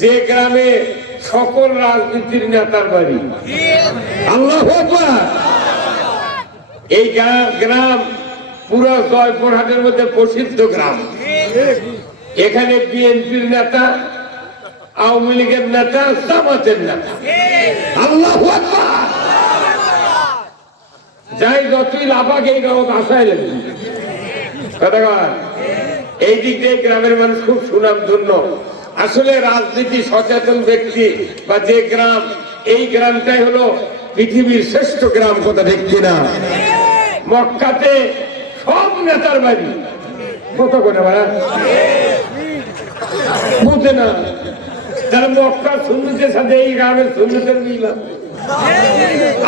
যে গ্রামে সকল রাজনীতির নেতার বাড়ি। আল্লাহু আকবার। এই গ্রাম পুরো জয়পুরহাটের মধ্যে প্রসিদ্ধ গ্রাম। এখানে বিএনপির নেতা, আওয়ামী লীগের নেতা, জামাতের নেতা। আল্লাহু আকবার। যাই যতই লাফাক এই গ্রাম আশায় লেগে এই দিক দিয়ে গ্রামের মানুষ খুব সুনামধন্য। আসলে রাজনীতি সচেতন ব্যক্তি বা যে গ্রাম, এই গ্রামটাই হলো পৃথিবীর শ্রেষ্ঠ গ্রাম। কথা ঠিক কিনা? মক্কাতে সব নেতার বাড়ি। কত করে ভাড়া বুঝে না, তারা মক্কার সুন্নতের সাথে এই গ্রামের সুন্নতের মিল আছে।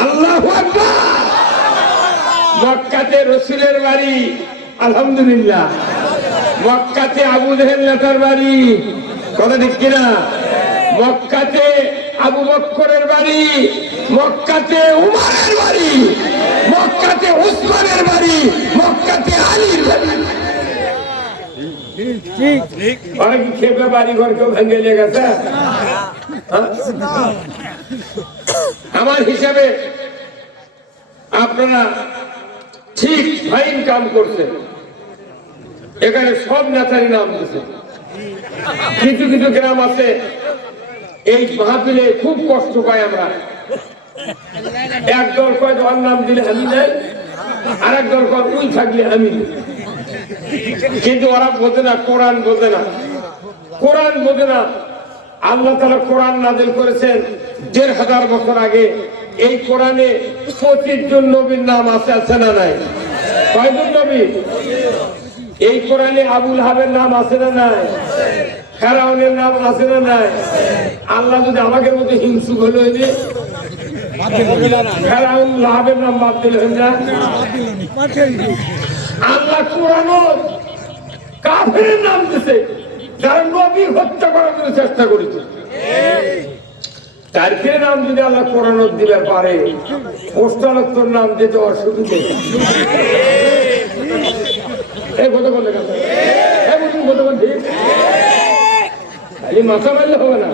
আল্লাহু আকবার। মক্কাতে রসুলের বাড়ি, আলহামদুলিল্লাহ। মক্কাতে আবু জেহেল নেতার বাড়ি। কথা ঠিক কিনা? মক্কাতে আবু বকরের বাড়ি, মক্কাতে উমরের বাড়ি, মক্কাতে উসমানের বাড়ি, মক্কাতে আলীর বাড়ি। অনেক খেপে বাড়ি ঘর কেউ ভেঙে গেছে। আমার হিসাবে আপনারা ঠিক ফাইন কাম করছেন। এখানে সব নেতারই নাম দিচ্ছে। কিছু কিছু গ্রাম আছে এই মাহফিলে খুব কষ্ট পাই আমরা। একদল কয় ওর নাম দিলে আমি নাই, আর একদল কয় ওই থাকলে আমি। কিন্তু ওরা বোঝে না, কোরআন বোঝে না, কোরআন বোঝে না। আল্লাহ তাআলা কোরআন নাযিল করেছেন ১৫০০ বছর আগে। এই কোরআনে ২৫ জন নবীর নাম আছে, আছে না নাই? কয়জন নবী? এই কোরআনে আবুল হাবের নাম আছে না নাই? ফেরাউনের নাম আছে না নাই? আল্লাহ যদি আমাদের মতো হিংসুক হলো, ফেরাউন লাহাবের নাম বাদ দিলেন না। আল্লাহ কোরআনও কাফেরের নাম দিছে যারা নবী হত্যা করার জন্য চেষ্টা করেছে। তারপরে নাম যদি আল্লাহ কোরআনও দিলে পারে, পোস্টালত্তর নাম দিতে অসুবিধে। এই কথা বলে কথা ঠিক, মাথা মারলে হবে না।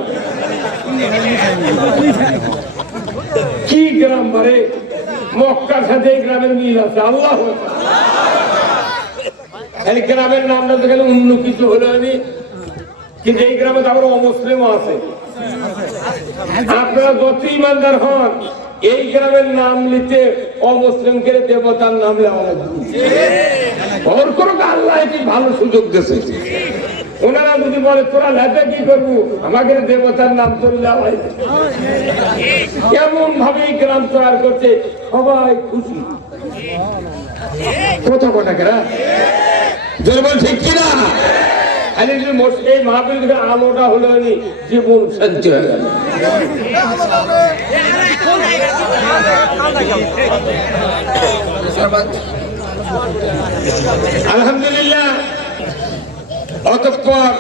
কি গ্রাম বারে, মক্কার সাথে এই গ্রামের মিল আছে। আল্লাহ গ্রামের নামটা তো গেলে অন্য কিছু হলো আমি, কিন্তু এই গ্রামে তো আবার অমুসলিমও আছে। আপনারা যত ইমানদার হন, এই গ্রামের নাম নিতে অমুসলিমকে দেবতার নাম নেওয়া ওর কোনো আল্লাহ কি ভালো সুযোগ দিয়েছে। ওনারা যদি বলে তোরা লেপে কি করবো, আমাকে দেবতার নাম চলে যাওয়া কেমন ভাবে এই গ্রাম তৈরি করছে, সবাই খুশি। কত কটা গ্রাম জনগণ ঠিক কিনা? এই মাহফিল থেকে আলোটা হলো জীবন শান্তি হয়ে গেল। আলহামদুলিল্লাহ। অতঃপর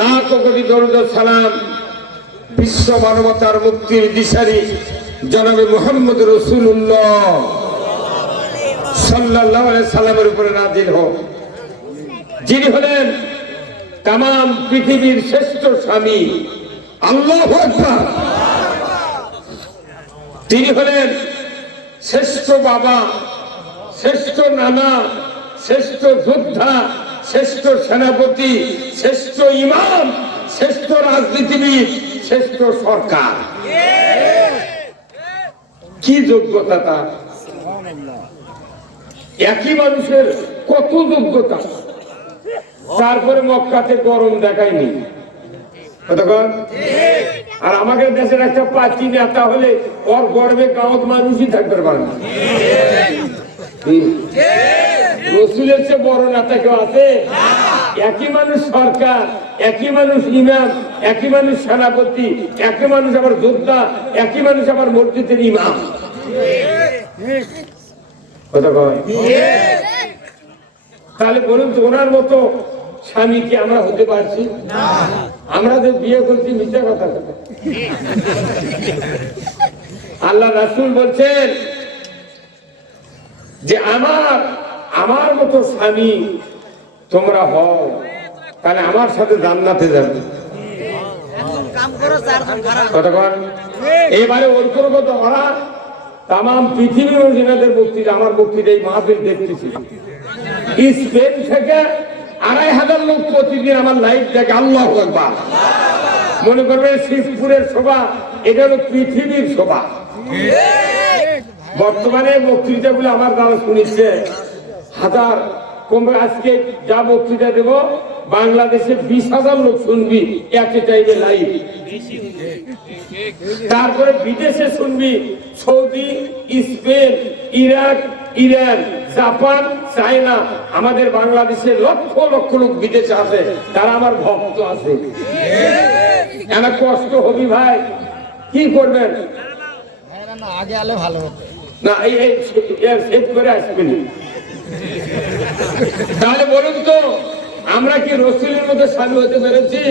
লাখ কোটি দরুদ সালাম বিশ্ব মানবতার মুক্তির দিশারি জনাবে মুহাম্মদ রাসূলুল্লাহ সাল্লাল্লাহু আলাইহি সাল্লামের উপরে নাযিল হোক, যিনি হলেন তামাম পৃথিবীর শ্রেষ্ঠ স্বামী। আল্লাহু আকবার। তিনি হলেন শ্রেষ্ঠ বাবা, শ্রেষ্ঠ নানা, শ্রেষ্ঠ যোদ্ধা, শ্রেষ্ঠ সেনাপতি, শ্রেষ্ঠ ইমাম, শ্রেষ্ঠ রাজনীতিবিদ, শ্রেষ্ঠ সরকার। কি যোগ্যতা তার! একই মানুষের কত যোগ্যতা। তারপরে মক্কাতে গরম দেখায়নি। আর আমাদের দেশের একটা প্রাচীন নেতা হলে ওর গর্বে গাঁত মানুষই থাকতে পারে না। রসুলের চেয়ে বড় নেতা কেউ আছে? একই মানুষ সরকার, একই মানুষ ইমাম, একই মানুষ সেনাপতি, একই মানুষ আবার যোদ্ধা, একই মানুষ আবার মসজিদের ইমাম। তাহলে বলুন তো, ওনার মতো স্বামী কি আমরা হতে পারছি? আমরা যে বিয়ে করছি মিথ্যা কথা। আল্লাহ রাসূল বলছেন যে আমার মতো স্বামী তোমরা হও, তাহলে আমার সাথে জান্নাতে যাবে। এবারে ওর করবো তো ওরা তাম পৃথিবীর যেনাদের বক্তৃতা, আমার বক্তৃতা এই মাহফিল দেখতেছি, স্পেন থেকে ২৫০০ লোক প্রতিদিন আমার লাইভ দেখে। আল্লাহু আকবার। মনে করবে শিবপুরের শোভা, এটা হলো পৃথিবীর শোভা। বর্তমানে বক্তৃতাগুলো আমার দ্বারা শুনিচ্ছে হাজার কমবে। আজকে যা বক্তৃতা দেব বাংলাদেশে ২০,০০০ লোক শুনবি একে টাইমে লাইভ। তারপরে বিদেশে শুনবি Saudi, Spain, Iraq, Iran, Japan, China. আমাদের বাংলাদেশে লক্ষ লক্ষ লোক বিদেশে আছে, তারা আমার ভক্ত আছে। এনা কষ্ট হবি ভাই, কি করবেন? আগে আলে ভালো হতো না, এই সেট করে আসবেন। তাহলে বলুন তো, আমরা কি রসুলের মধ্যে স্বামী হতে পেরেছি?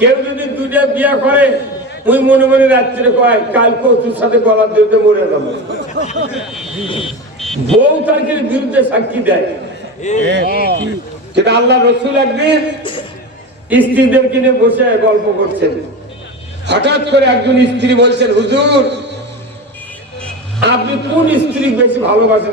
কেউ যদি দুটা বিয়া করে, ওই মনে মনে রাত্রে কয় কাল কচুর সাথে গলা দিতে মরে গেল। বউ তার বিরুদ্ধে সাক্ষী দেয়। কিন্তু আল্লাহ রসুল একদিন স্ত্রীদের কিনে বসে গল্প করছেন। হঠাৎ করে একজন স্ত্রী বলছেন, হুজুর আপনি কোন স্ত্রী বেশি ভালোবাসেন?